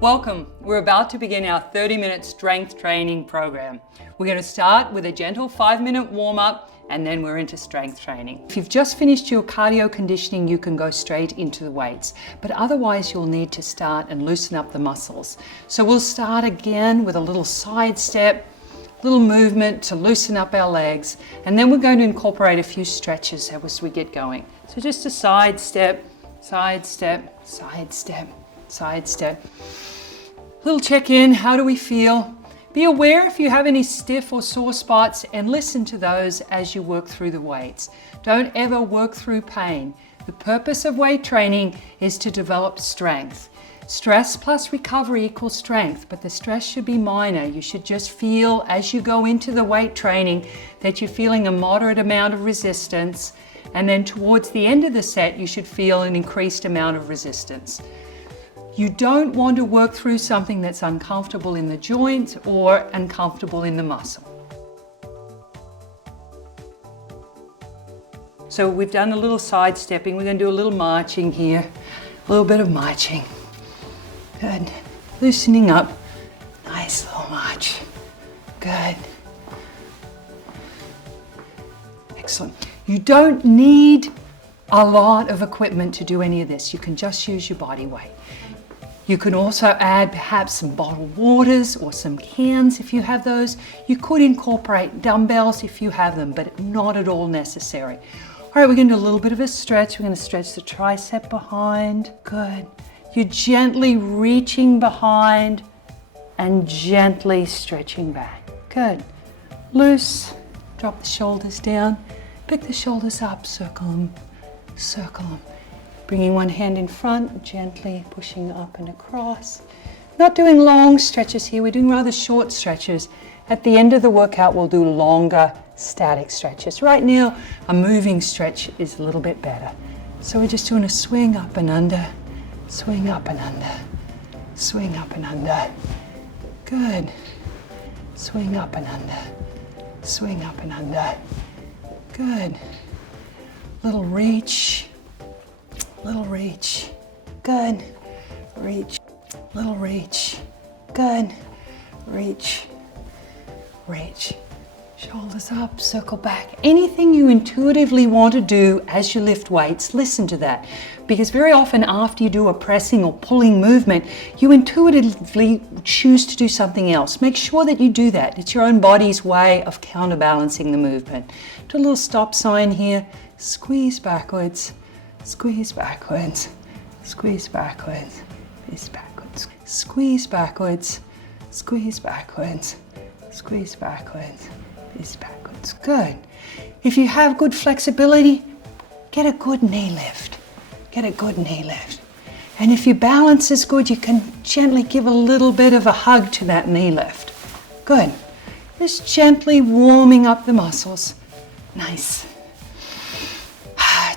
Welcome. We're about to begin our 30-minute strength training program. We're going to start with a gentle 5-minute warm-up and then we're into strength training. If you've just finished your cardio conditioning, you can go straight into the weights, but otherwise you'll need to start and loosen up the muscles. So we'll start again with a little side step, little movement to loosen up our legs, and then we're going to incorporate a few stretches as we get going. So just a side step, side step, side step, side step. Little check-in, how do we feel? Be aware if you have any stiff or sore spots and listen to those as you work through the weights. Don't ever work through pain. The purpose of weight training is to develop strength. Stress plus recovery equals strength, but the stress should be minor. You should just feel as you go into the weight training that you're feeling a moderate amount of resistance, and then towards the end of the set you should feel an increased amount of resistance. You don't want to work through something that's uncomfortable in the joints or uncomfortable in the muscle. So we've done a little side stepping. We're going to do a little marching here, a little bit of marching. Good. Loosening up. Nice little march. Good. Excellent. You don't need a lot of equipment to do any of this. You can just use your body weight. You can also add perhaps some bottled waters or some cans if you have those. You could incorporate dumbbells if you have them, but not at all necessary. All right, we're going to do a little bit of a stretch. We're going to stretch the tricep behind. Good. You're gently reaching behind and gently stretching back. Good. Loose. Drop the shoulders down. Pick the shoulders up. Circle them. Circle them. Bringing one hand in front, gently pushing up and across. Not doing long stretches here, we're doing rather short stretches. At the end of the workout, we'll do longer static stretches. Right now, a moving stretch is a little bit better. So we're just doing a swing up and under, swing up and under, swing up and under. Good. Swing up and under, swing up and under. Good. Little reach. Little reach, good, reach, little reach, good, reach, reach, shoulders up, circle back. Anything you intuitively want to do as you lift weights, listen to that. Because very often after you do a pressing or pulling movement, you intuitively choose to do something else. Make sure that you do that. It's your own body's way of counterbalancing the movement. Do a little stop sign here, squeeze backwards, squeeze backwards, squeeze backwards, squeeze backwards, squeeze backwards, squeeze backwards, squeeze backwards, squeeze backwards. Good. If you have good flexibility, get a good knee lift. Get a good knee lift. And if your balance is good, you can gently give a little bit of a hug to that knee lift. Good. Just gently warming up the muscles. Nice.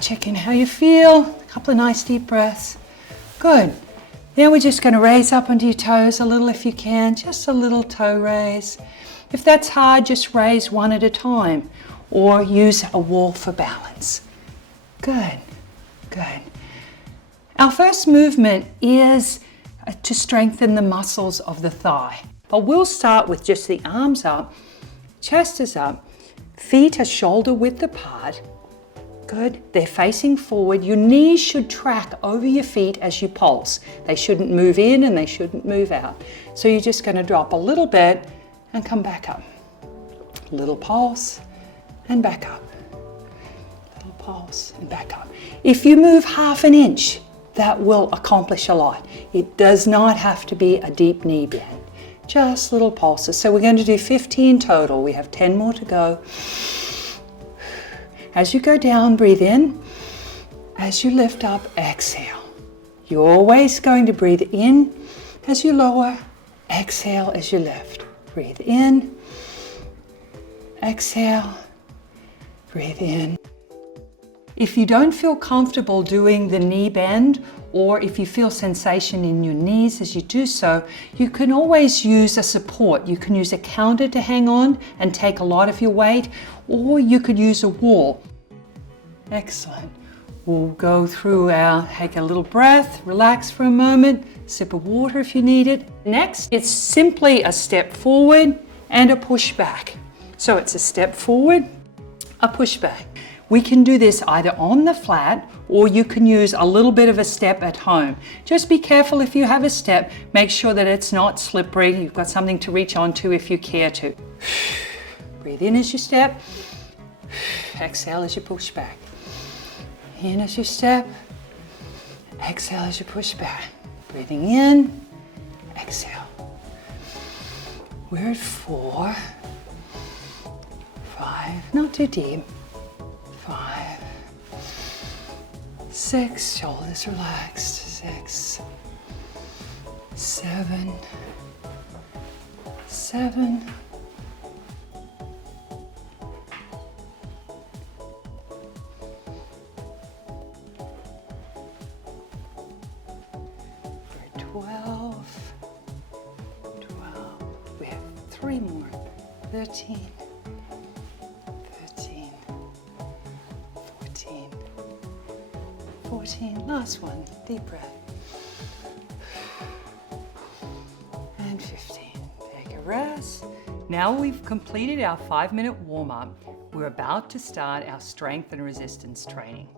Check in how you feel. A couple of nice deep breaths. Good. Now we're just going to raise up onto your toes a little if you can. Just a little toe raise. If that's hard, just raise one at a time or use a wall for balance. Good. Good. Our first movement is to strengthen the muscles of the thigh. But we'll start with just the arms up, chest is up, feet are shoulder width apart. Good. They're facing forward. Your knees should track over your feet as you pulse. They shouldn't move in and they shouldn't move out. So you're just going to drop a little bit and come back up. Little pulse and back up. Little pulse and back up. If you move half an inch, that will accomplish a lot. It does not have to be a deep knee bend. Just little pulses. So we're going to do 15 total. We have 10 more to go. As you go down, breathe in. As you lift up, exhale. You're always going to breathe in as you lower, exhale as you lift. Breathe in, exhale, breathe in. If you don't feel comfortable doing the knee bend, or if you feel sensation in your knees as you do so, you can always use a support. You can use a counter to hang on and take a lot of your weight, or you could use a wall. Excellent. We'll go through take a little breath, relax for a moment, sip of water if you need it. Next, it's simply a step forward and a push back. So it's a step forward, a push back. We can do this either on the flat or you can use a little bit of a step at home. Just be careful if you have a step, make sure that it's not slippery. You've got something to reach onto if you care to. Breathe in as you step, exhale as you push back. In as you step, exhale as you push back. Breathing in, exhale. We're at 4, 5, not too deep. 5, 6, shoulders relaxed. 6, 7, 7. 12, 12. We have 3 more. 13, 13, 14, 14. Last one. Deep breath. And 15. Take a rest. Now we've completed our 5-minute warm-up. We're about to start our strength and resistance training.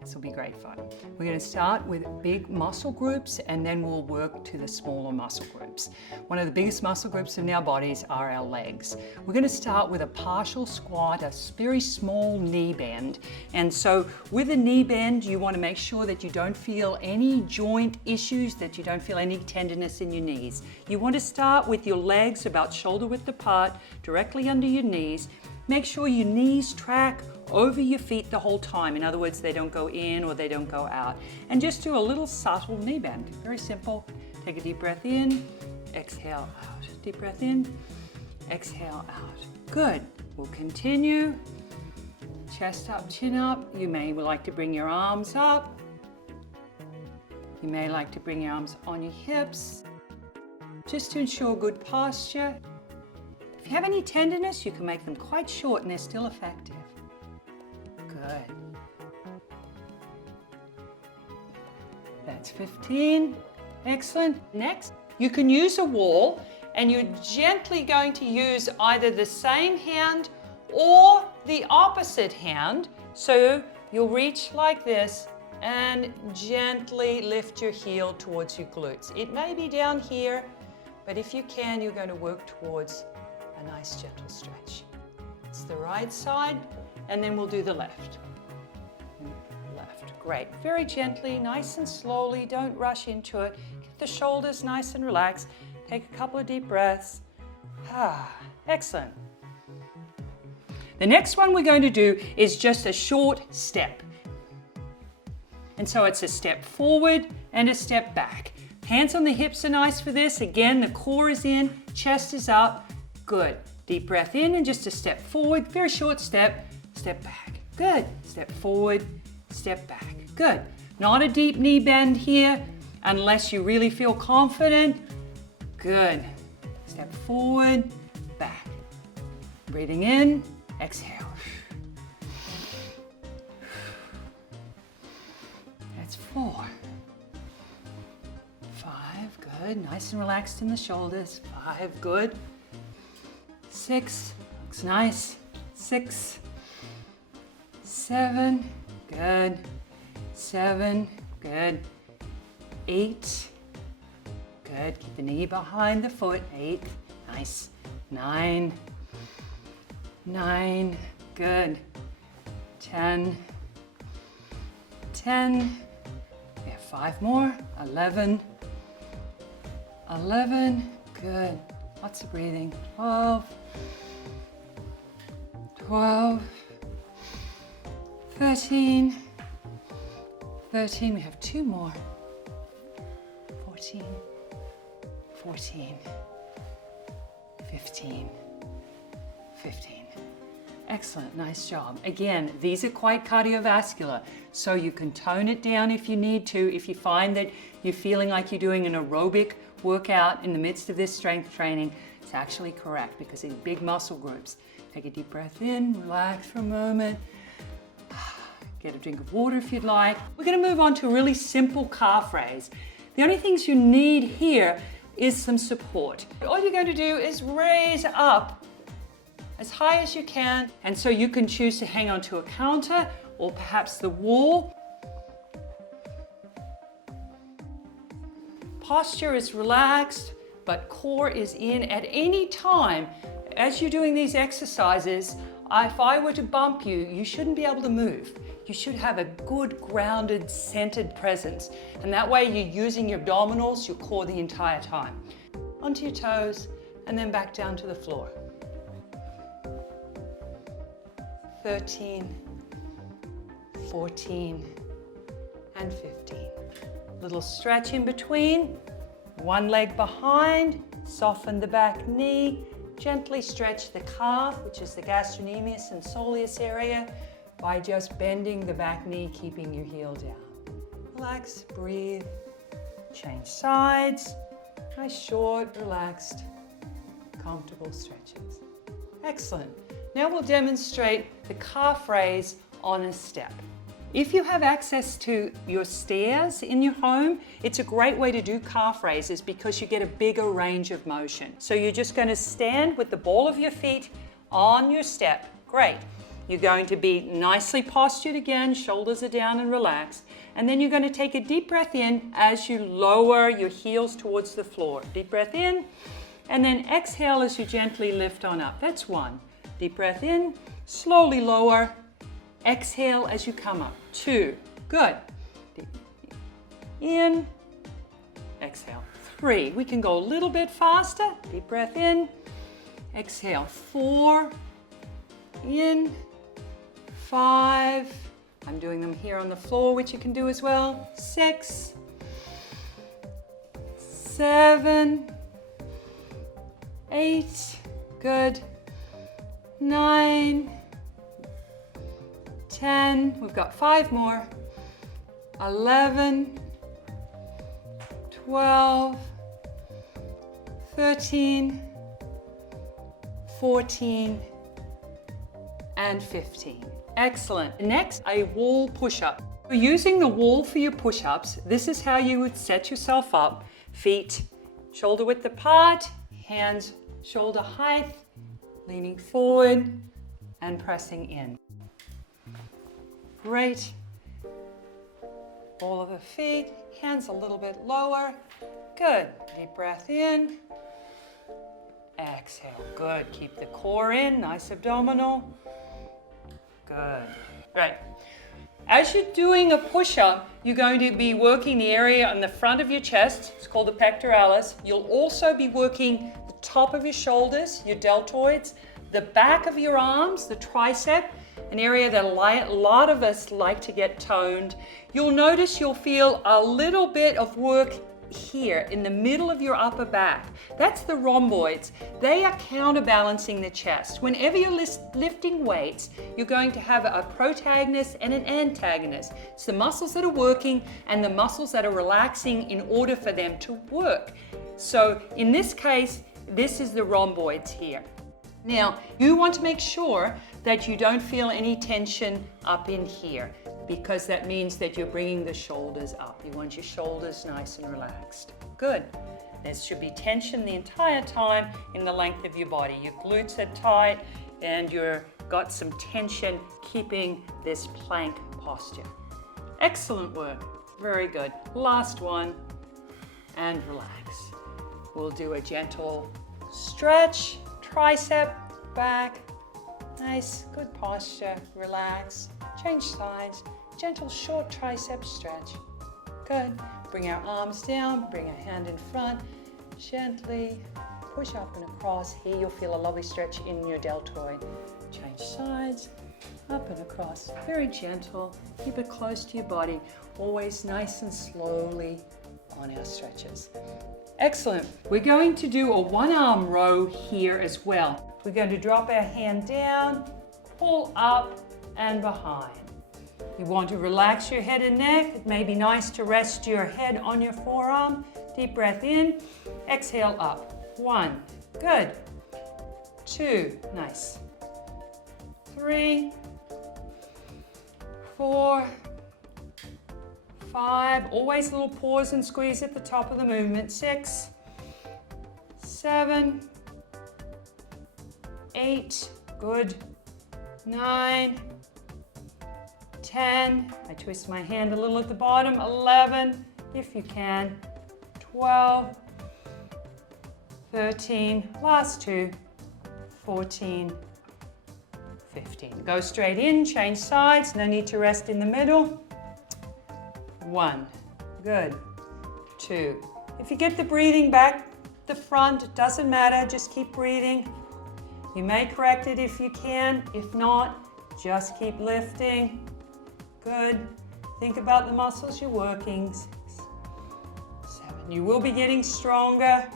This will be great fun. We're going to start with big muscle groups and then we'll work to the smaller muscle groups. One of the biggest muscle groups in our bodies are our legs. We're going to start with a partial squat, a very small knee bend. And so with a knee bend, you want to make sure that you don't feel any joint issues, that you don't feel any tenderness in your knees. You want to start with your legs about shoulder width apart, directly under your knees. Make sure your knees track over your feet the whole time. In other words, they don't go in or they don't go out. And just do a little subtle knee bend. Very simple. Take a deep breath in, exhale out. Deep breath in, exhale out. Good. We'll continue. Chest up, chin up. You may like to bring your arms up. You may like to bring your arms on your hips, just to ensure good posture. If you have any tenderness, you can make them quite short and they're still effective. Good. That's 15. Excellent. Next, you can use a wall and you're gently going to use either the same hand or the opposite hand. So you'll reach like this and gently lift your heel towards your glutes. It may be down here, but if you can, you're going to work towards a nice gentle stretch. It's the right side, and then we'll do the left. Left, great. Very gently, nice and slowly, don't rush into it. Get the shoulders nice and relaxed. Take a couple of deep breaths. Excellent. The next one we're going to do is just a short step. And so it's a step forward and a step back. Hands on the hips are nice for this. Again, the core is in, chest is up. Good. Deep breath in and just a step forward. Very short step. Step back. Good. Step forward, step back. Good. Not a deep knee bend here unless you really feel confident. Good. Step forward, back. Breathing in, exhale. That's 4. 5, good. Nice and relaxed in the shoulders. 5, good. 6, looks nice. 6, 7, good. 7, good. 8, good. Keep the knee behind the foot. 8, nice. 9, 9, good. 10, 10. We have 5 more. 11, 11, good. Lots of breathing. 12, 12, 13, 13, we have 2 more. 14, 14, 15, 15. Excellent, nice job. Again, these are quite cardiovascular, so you can tone it down if you need to. If you find that you're feeling like you're doing an aerobic workout in the midst of this strength training, it's actually correct because these big muscle groups. Take a deep breath in, relax for a moment. Get a drink of water if you'd like. We're going to move on to a really simple calf raise. The only things you need here is some support. All you're going to do is raise up as high as you can, and so you can choose to hang onto a counter or perhaps the wall. Posture is relaxed, but core is in at any time. As you're doing these exercises, if I were to bump you, you shouldn't be able to move. You should have a good, grounded, centered presence. And that way you're using your abdominals, your core the entire time. Onto your toes, and then back down to the floor. 13, 14, and 15. Little stretch in between. One leg behind, soften the back knee, gently stretch the calf, which is the gastrocnemius and soleus area, by just bending the back knee, keeping your heel down. Relax, breathe, change sides. Nice, short, relaxed, comfortable stretches. Excellent. Now we'll demonstrate the calf raise on a step. If you have access to your stairs in your home, it's a great way to do calf raises because you get a bigger range of motion. So you're just going to stand with the ball of your feet on your step. Great. You're going to be nicely postured again, shoulders are down and relaxed. And then you're going to take a deep breath in as you lower your heels towards the floor. Deep breath in, and then exhale as you gently lift on up. That's one. Deep breath in, slowly lower. Exhale as you come up. 2. Good. Deep in. Exhale. 3. We can go a little bit faster. Deep breath in. Exhale. 4. In. 5. I'm doing them here on the floor, which you can do as well. 6. 7. 8. Good. 9. 10, we've got 5 more, 11, 12, 13, 14, and 15. Excellent. Next, a wall push-up. For using the wall for your push-ups, this is how you would set yourself up. Feet shoulder width apart, hands shoulder height, leaning forward and pressing in. Great. Ball of the feet, hands a little bit lower. Good. Deep breath in. Exhale. Good. Keep the core in. Nice abdominal. Good. Right. As you're doing a push-up, you're going to be working the area on the front of your chest. It's called the pectoralis. You'll also be working the top of your shoulders, your deltoids, the back of your arms, the tricep, an area that a lot of us like to get toned. You'll notice you'll feel a little bit of work here in the middle of your upper back. That's the rhomboids. They are counterbalancing the chest. Whenever you're lifting weights, you're going to have a protagonist and an antagonist. It's the muscles that are working and the muscles that are relaxing in order for them to work. So in this case, this is the rhomboids here. Now, you want to make sure that you don't feel any tension up in here because that means that you're bringing the shoulders up. You want your shoulders nice and relaxed. Good. There should be tension the entire time in the length of your body. Your glutes are tight and you've got some tension keeping this plank posture. Excellent work. Very good. Last one and relax. We'll do a gentle stretch. Tricep, back, nice, good posture, relax, change sides, gentle short tricep stretch. Good. Bring our arms down, bring our hand in front, gently push up and across. Here you'll feel a lovely stretch in your deltoid. Change sides, up and across, very gentle, keep it close to your body, always nice and slowly on our stretches. Excellent. We're going to do a one-arm row here as well. We're going to drop our hand down, pull up and behind. You want to relax your head and neck. It may be nice to rest your head on your forearm. Deep breath in, exhale up. 1, good. 2, nice. 3, 4, 5, always a little pause and squeeze at the top of the movement. 6, 7, 8, good. 9, 10, I twist my hand a little at the bottom. 11, if you can. 12, 13, last 2, 14, 15. Go straight in, change sides, no need to rest in the middle. 1, good. 2. If you get the breathing back the front, it doesn't matter, just keep breathing. You may correct it if you can, if not, just keep lifting. Good. Think about the muscles you're working. 6, 7. You will be getting stronger.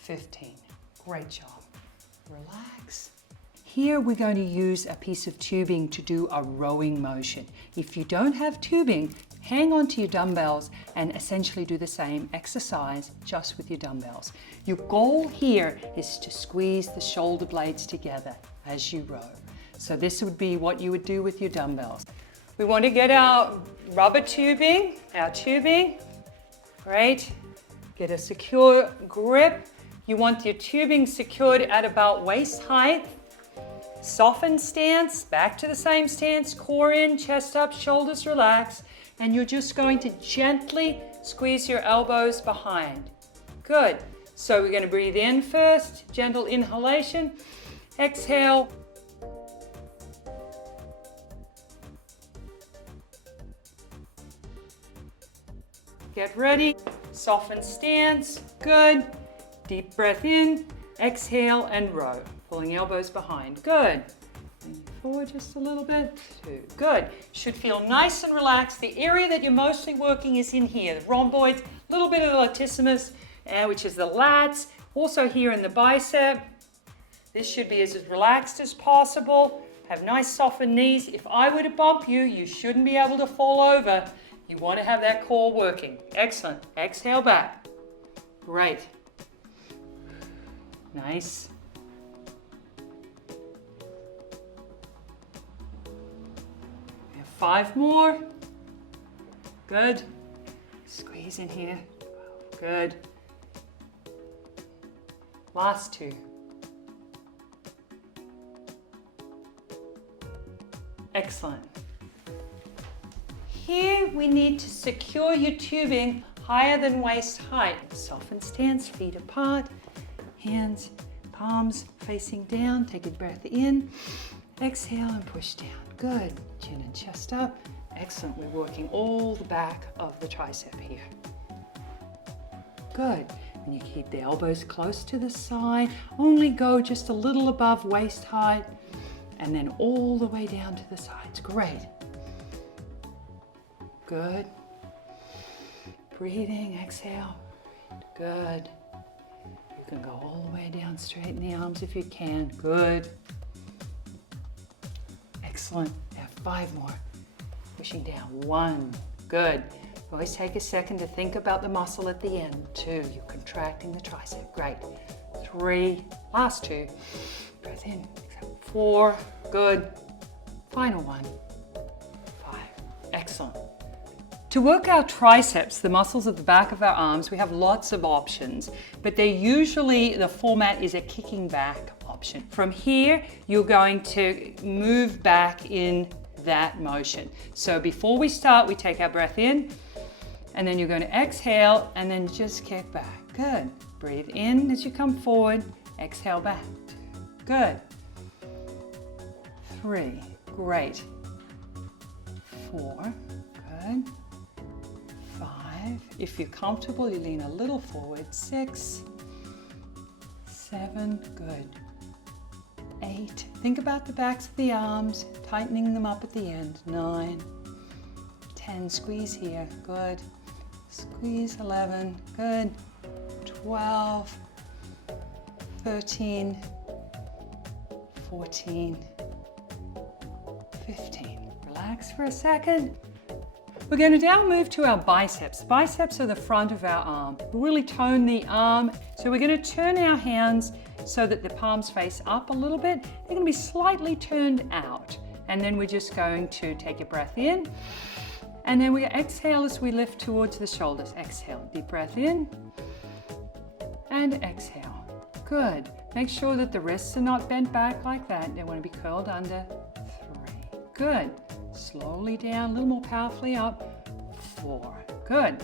15. Great job. Relax. Here we're going to use a piece of tubing to do a rowing motion. If you don't have tubing, hang on to your dumbbells and essentially do the same exercise just with your dumbbells. Your goal here is to squeeze the shoulder blades together as you row. So this would be what you would do with your dumbbells. We want to get our rubber tubing, Great. Get a secure grip. You want your tubing secured at about waist height. Soften stance, back to the same stance, core in, chest up, shoulders relax, and you're just going to gently squeeze your elbows behind. Good. So we're going to breathe in first, gentle inhalation, exhale. Get ready, soften stance, good. Deep breath in, exhale and row. Pulling elbows behind, good. Forward just a little bit, 2, good. Should feel nice and relaxed. The area that you're mostly working is in here, the rhomboids, a little bit of the latissimus, which is the lats, also here in the bicep. This should be as relaxed as possible. Have nice softened knees. If I were to bump you, you shouldn't be able to fall over. You want to have that core working. Excellent. Exhale back. Great. Nice. We have 5 more. Good. Squeeze in here. Good. Last 2. Excellent. Here we need to secure your tubing higher than waist height. Soften stance, feet apart, hands, palms facing down. Take a breath in, exhale and push down. Good. Chin and chest up. Excellent. We're working all the back of the tricep here. Good. And you keep the elbows close to the side. Only go just a little above waist height and then all the way down to the sides. Great. Good. Breathing, exhale. Good. You can go all the way down, straighten the arms if you can. Good. Excellent. Have 5 more. Pushing down. 1. Good. Always take a second to think about the muscle at the end. 2. You're contracting the tricep. Great. 3. Last 2. Breath in. 4. Good. Final 1. 5. Excellent. To work our triceps, the muscles at the back of our arms, we have lots of options, but they're usually, the format is a kicking back option. From here, you're going to move back in that motion. So before we start, we take our breath in, and then you're going to exhale, and then just kick back. Good. Breathe in as you come forward, exhale back. Good. 3. Great. 4. Good. 5. If you're comfortable, you lean a little forward. 6. 7. Good. 8. Think about the backs of the arms, tightening them up at the end. 9. 10. Squeeze here. Good. Squeeze. 11. Good. 12. 13. 14. 15. Relax for a second. We're going to now move to our biceps. Biceps are the front of our arm. Really tone the arm. So we're going to turn our hands so that the palms face up a little bit. They're going to be slightly turned out. And then we're just going to take a breath in. And then we exhale as we lift towards the shoulders. Exhale, deep breath in. And exhale. Good. Make sure that the wrists are not bent back like that. They want to be curled under. 3. Good. Slowly down, a little more powerfully up. 4. Good.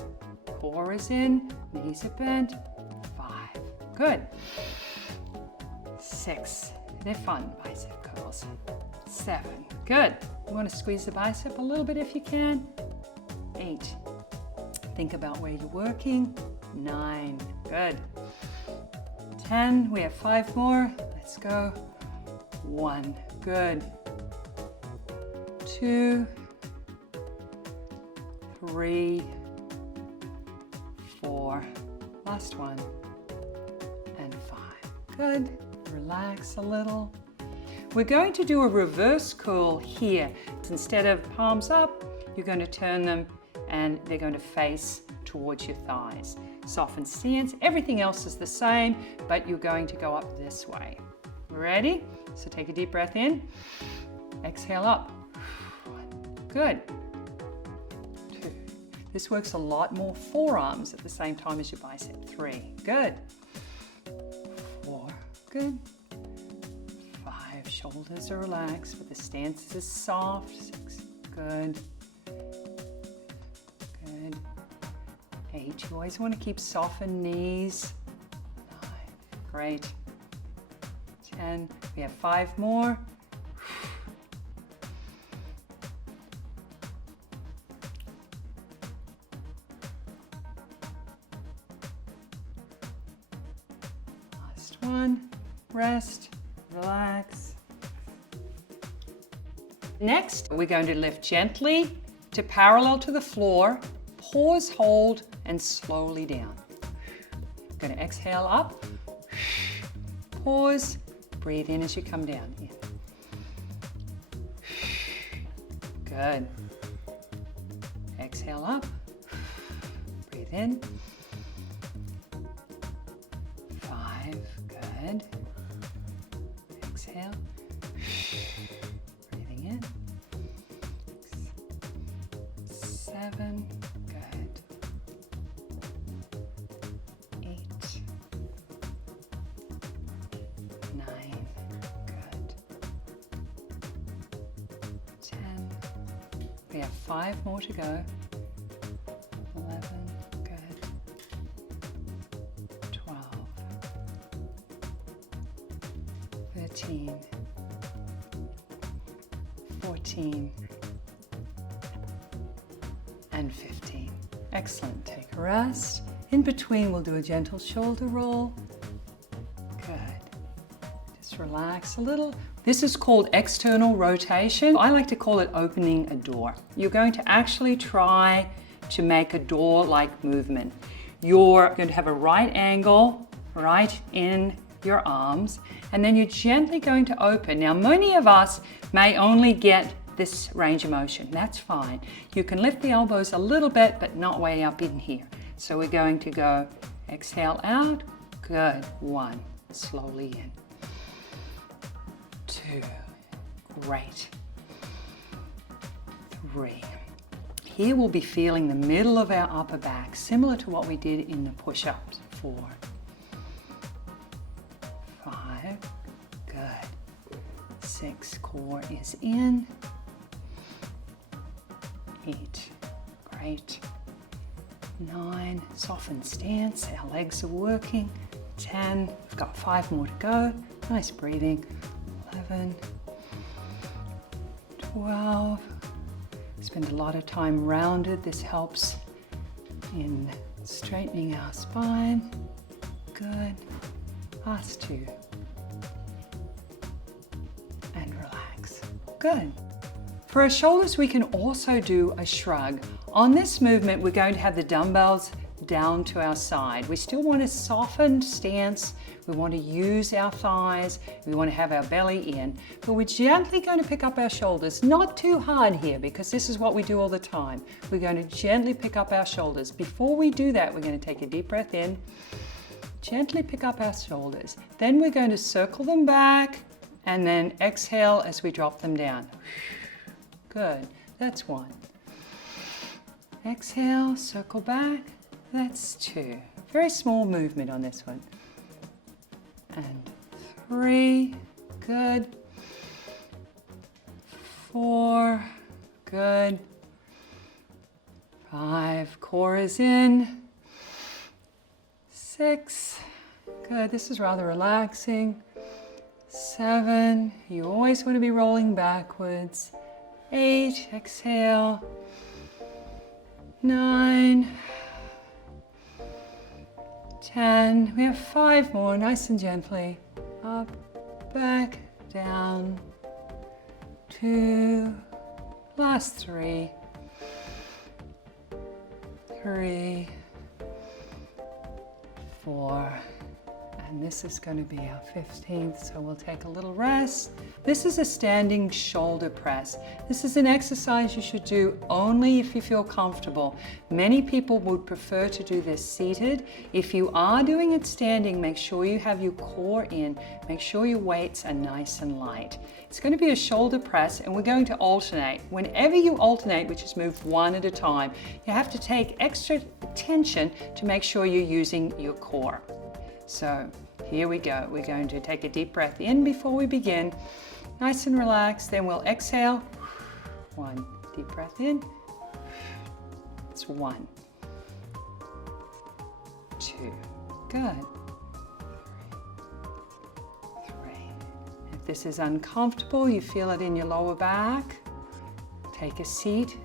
Core is in, knees are bent. 5. Good. 6. They're fun, bicep curls. 7. Good. You want to squeeze the bicep a little bit if you can. 8. Think about where you're working. 9. Good. 10. We have 5 more. Let's go. 1. Good. 2, 3, 4, last one, and 5. Good. Relax a little. We're going to do a reverse curl here. Instead of palms up, you're going to turn them and they're going to face towards your thighs. Soften stance. Everything else is the same, but you're going to go up this way. Ready? So take a deep breath in. Exhale up. Good. 2. This works a lot more forearms at the same time as your bicep. 3. Good. 4. Good. 5. Shoulders are relaxed, but the stance is soft. 6. Good. Good. 8. You always want to keep softened knees. 9. Great. 10. We have 5 more. One, rest, relax. Next, we're going to lift gently to parallel to the floor, pause, hold, and slowly down. Going to exhale up, pause, breathe in as you come down. In. Good. Exhale up, breathe in. 5, good. Exhale. Breathing in. 7, good. 8, 9, good. 10. We have 5 more to go. 11, good. 12. 13, 14, and 15. Excellent. Take a rest. In between, we'll do a gentle shoulder roll. Good. Just relax a little. This is called external rotation. I like to call it opening a door. You're going to actually try to make a door-like movement. You're going to have a right angle right in your arms, and then you're gently going to open. Now, many of us may only get this range of motion. That's fine. You can lift the elbows a little bit, but not way up in here. So we're going to go exhale out. Good. 1. Slowly in. 2. Great. 3. Here we'll be feeling the middle of our upper back, similar to what we did in the push-ups. 4. 5. Good. 6. Core is in. 8. Great. 9. Soften stance. Our legs are working. 10. We've got 5 more to go. Nice breathing. 11. 12. Spend a lot of time rounded. This helps in straightening our spine. Good. Last 2. And relax. Good. For our shoulders, we can also do a shrug. On this movement, we're going to have the dumbbells down to our side. We still want a softened stance. We want to use our thighs. We want to have our belly in. But we're gently going to pick up our shoulders. Not too hard here because this is what we do all the time. We're going to gently pick up our shoulders. Before we do that, we're going to take a deep breath in. Gently pick up our shoulders. Then we're going to circle them back and then exhale as we drop them down. Good. That's one. Exhale, circle back. That's two. Very small movement on this one. And 3. Good. 4. Good. 5. Core is in. 6. Good. This is rather relaxing. 7. You always want to be rolling backwards. 8. Exhale. 9. 10. We have 5 more, nice and gently. Up, back, down. 2. Last 3. 3. 4. And this is going to be our 15th, so we'll take a little rest. This is a standing shoulder press. This is an exercise you should do only if you feel comfortable. Many people would prefer to do this seated. If you are doing it standing, make sure you have your core in. Make sure your weights are nice and light. It's going to be a shoulder press and we're going to alternate. Whenever you alternate, which is move one at a time, you have to take extra attention to make sure you're using your core. So here we go. We're going to take a deep breath in before we begin. Nice and relaxed. Then we'll exhale. 1. Deep breath in. It's 1. 2. Good. 3. If this is uncomfortable, you feel it in your lower back, take a seat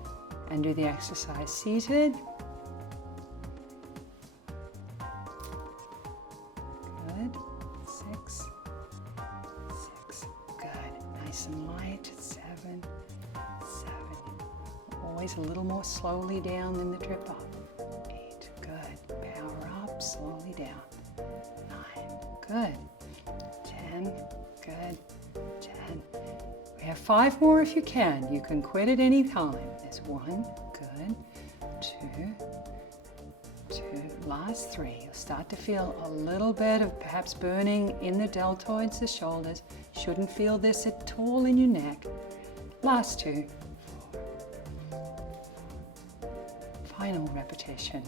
and do the exercise seated. Good. 6. Good. Nice and light. 7. Always a little more slowly down than the trip up. 8. Good. Power up. Slowly down. 9. Good. 10. Good. 10. We have 5 more if you can. You can quit at any time. There's 1. Good. 2. Last 3. You'll start to feel a little bit of perhaps burning in the deltoids, the shoulders. Shouldn't feel this at all in your neck. Last 2. 4. Final repetition.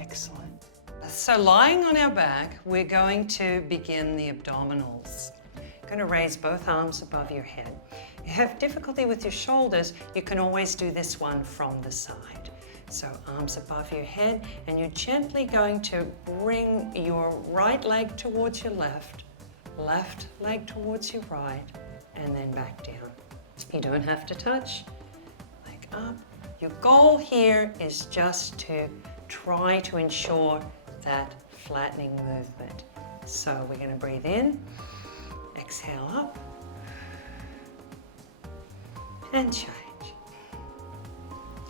Excellent. So lying on our back, we're going to begin the abdominals. You're going to raise both arms above your head. If you have difficulty with your shoulders, you can always do this one from the side. So arms above your head, and you're gently going to bring your right leg towards your left leg towards your right, and then back down. You don't have to touch. Leg up. Your goal here is just to try to ensure that flattening movement. So we're going to breathe in, exhale up, and change.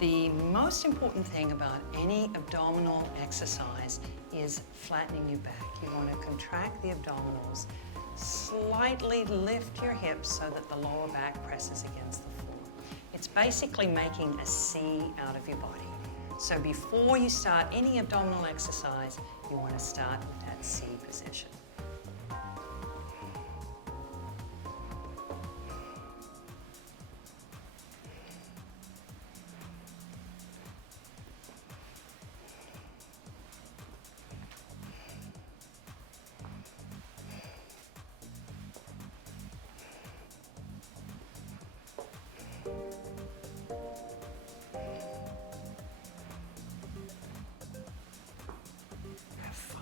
The most important thing about any abdominal exercise is flattening your back. You want to contract the abdominals, slightly lift your hips so that the lower back presses against the floor. It's basically making a C out of your body. So before you start any abdominal exercise, you want to start with that C position.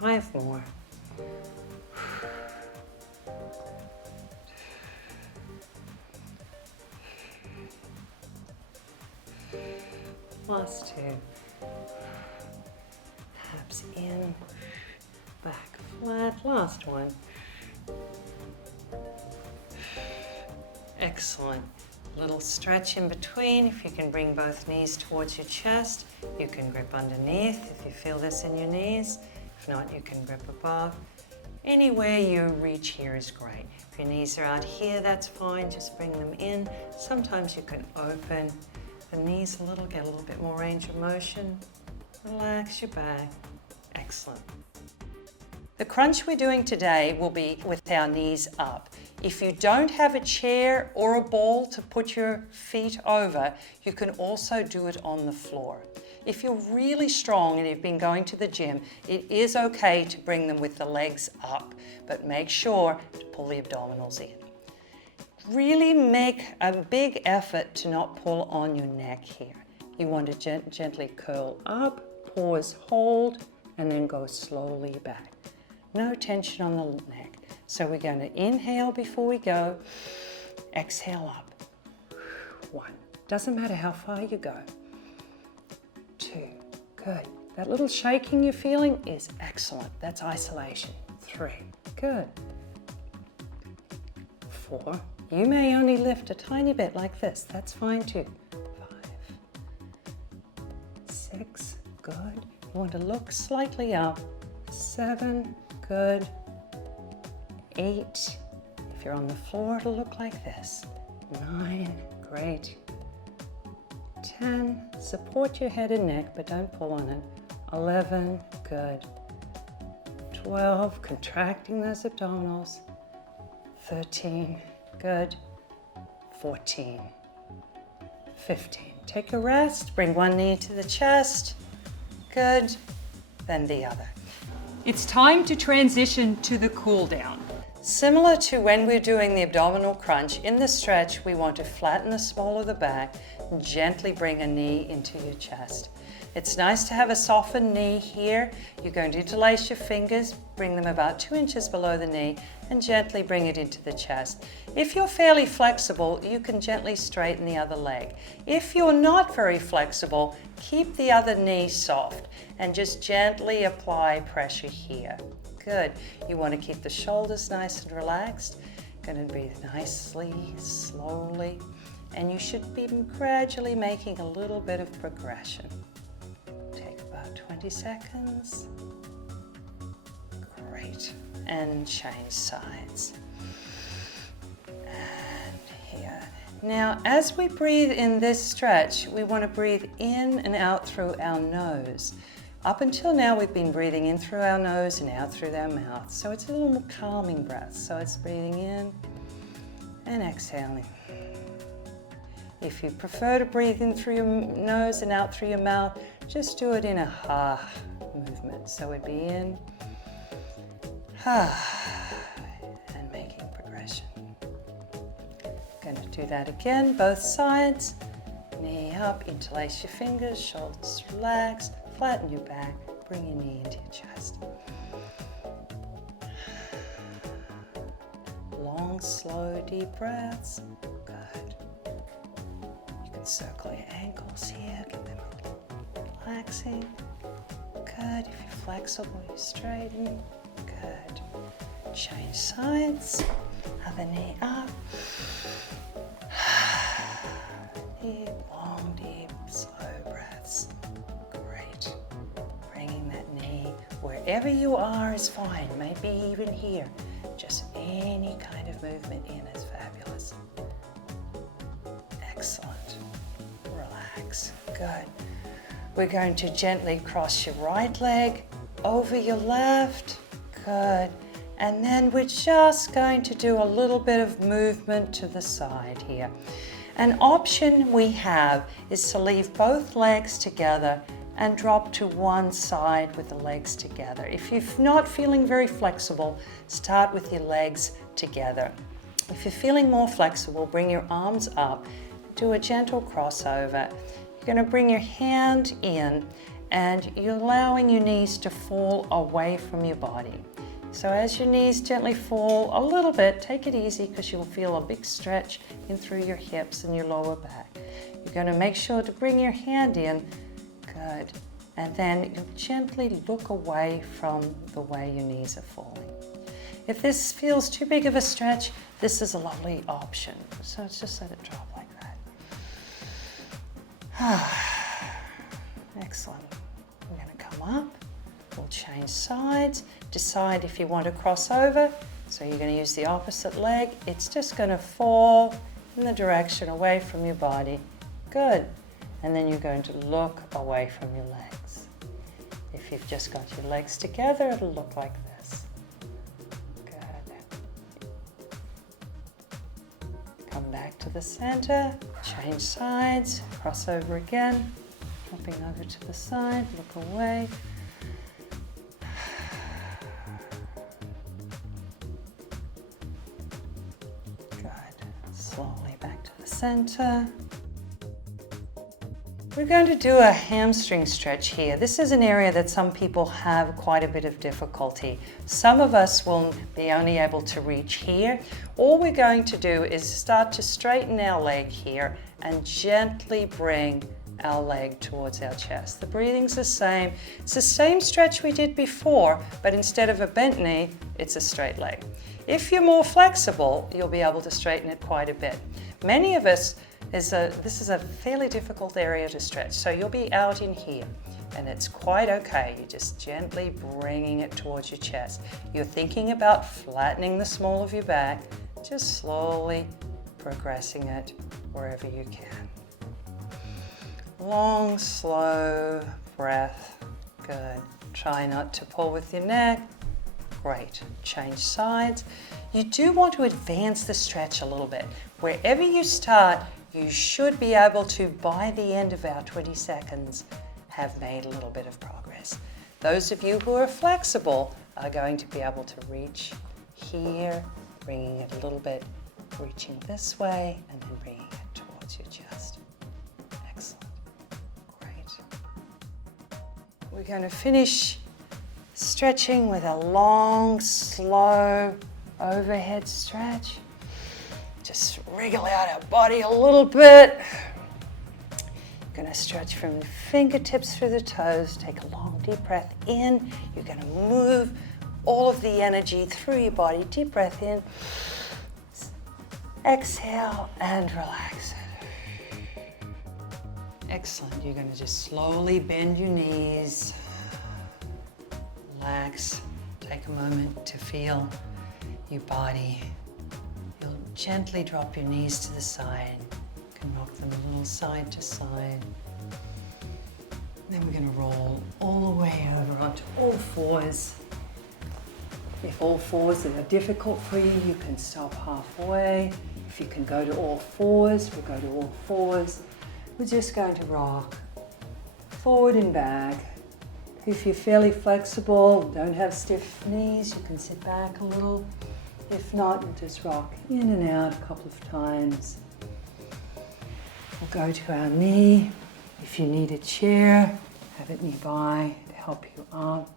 Five more. Last 2. Abs in, back flat. Last one. Excellent. Little stretch in between. If you can bring both knees towards your chest, you can grip underneath if you feel this in your knees. If not, you can grip above. Anywhere you reach here is great. If your knees are out here, that's fine. Just bring them in. Sometimes you can open the knees a little, get a little bit more range of motion. Relax your back. Excellent. The crunch we're doing today will be with our knees up. If you don't have a chair or a ball to put your feet over, you can also do it on the floor. If you're really strong and you've been going to the gym, it is okay to bring them with the legs up, but make sure to pull the abdominals in. Really make a big effort to not pull on your neck here. You want to gently curl up, pause, hold, and then go slowly back. No tension on the neck. So we're going to inhale before we go, exhale up. 1. Doesn't matter how far you go. 2. Good. That little shaking you're feeling is excellent. That's isolation. 3. Good. 4. You may only lift a tiny bit like this. That's fine too. 5. 6. Good. You want to look slightly up. 7. Good. 8. If you're on the floor, it'll look like this. 9. Great. 10. Support your head and neck, but don't pull on it. 11. Good. 12. Contracting those abdominals. 13. Good. 14. 15. Take a rest. Bring one knee to the chest. Good. Then the other. It's time to transition to the cool down. Similar to when we're doing the abdominal crunch, in the stretch we want to flatten the small of the back and gently bring a knee into your chest. It's nice to have a softened knee here. You're going to interlace your fingers, bring them about 2 inches below the knee and gently bring it into the chest. If you're fairly flexible, you can gently straighten the other leg. If you're not very flexible, keep the other knee soft and just gently apply pressure here. Good. You want to keep the shoulders nice and relaxed. Going to breathe nicely, slowly, and you should be gradually making a little bit of progression. Take about 20 seconds. Great. And change sides. And here. Now, as we breathe in this stretch, we want to breathe in and out through our nose. Up until now, we've been breathing in through our nose and out through our mouth. So it's a little more calming breath. So it's breathing in and exhaling. If you prefer to breathe in through your nose and out through your mouth, just do it in a ha movement. So it'd be in, ha, and making progression. Going to do that again, both sides. Knee up, interlace your fingers, shoulders relax. Flatten your back, bring your knee into your chest. Long, slow, deep breaths. Good. You can circle your ankles here, get them a little relaxing. Good. If you're flexible, you straighten. Good. Change sides. Other knee up. Deep, long, deep, slow breaths. Wherever you are is fine, maybe even here. Just any kind of movement in is fabulous. Excellent. Relax. Good. We're going to gently cross your right leg over your left. Good. And then we're just going to do a little bit of movement to the side here. An option we have is to leave both legs together and drop to one side with the legs together. If you're not feeling very flexible, start with your legs together. If you're feeling more flexible, bring your arms up, do a gentle crossover. You're going to bring your hand in and you're allowing your knees to fall away from your body. So as your knees gently fall a little bit, take it easy because you'll feel a big stretch in through your hips and your lower back. You're going to make sure to bring your hand in. Good. And then you gently look away from the way your knees are falling. If this feels too big of a stretch, this is a lovely option. So just let it drop like that. Excellent. We're going to come up. We'll change sides. Decide if you want to cross over. So you're going to use the opposite leg. It's just going to fall in the direction away from your body. Good. And then you're going to look away from your legs. If you've just got your legs together, it'll look like this. Good. Come back to the center. Change sides. Cross over again. Dropping over to the side. Look away. Slowly back to the center. We're going to do a hamstring stretch here. This is an area that some people have quite a bit of difficulty. Some of us will be only able to reach here. All we're going to do is start to straighten our leg here and gently bring our leg towards our chest. The breathing's the same. It's the same stretch we did before, but instead of a bent knee, it's a straight leg. If you're more flexible, you'll be able to straighten it quite a bit. Many of us, this is a fairly difficult area to stretch, so you'll be out in here, and it's quite okay. You're just gently bringing it towards your chest. You're thinking about flattening the small of your back, just slowly progressing it wherever you can. Long, slow breath. Good. Try not to pull with your neck. Great. Change sides. You do want to advance the stretch a little bit. Wherever you start, you should be able to, by the end of our 20 seconds, have made a little bit of progress. Those of you who are flexible are going to be able to reach here, bringing it a little bit, reaching this way, and then bringing it towards your chest. Excellent. Great. We're going to finish stretching with a long, slow overhead stretch. Just wriggle out our body a little bit. You're going to stretch from the fingertips through the toes. Take a long, deep breath in. You're going to move all of the energy through your body. Deep breath in. Exhale and relax. Excellent. You're going to just slowly bend your knees. Relax. Take a moment to feel your body. You'll gently drop your knees to the side. You can rock them a little side to side. Then we're going to roll all the way over onto all fours. If all fours are difficult for you, you can stop halfway. If you can go to all fours, we'll go to all fours. We're just going to rock forward and back. If you're fairly flexible, don't have stiff knees, you can sit back a little. If not, we'll just rock in and out a couple of times. We'll go to our knee. If you need a chair, have it nearby to help you up.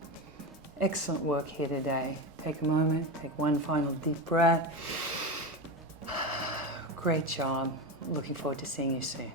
Excellent work here today. Take a moment, take one final deep breath. Great job. Looking forward to seeing you soon.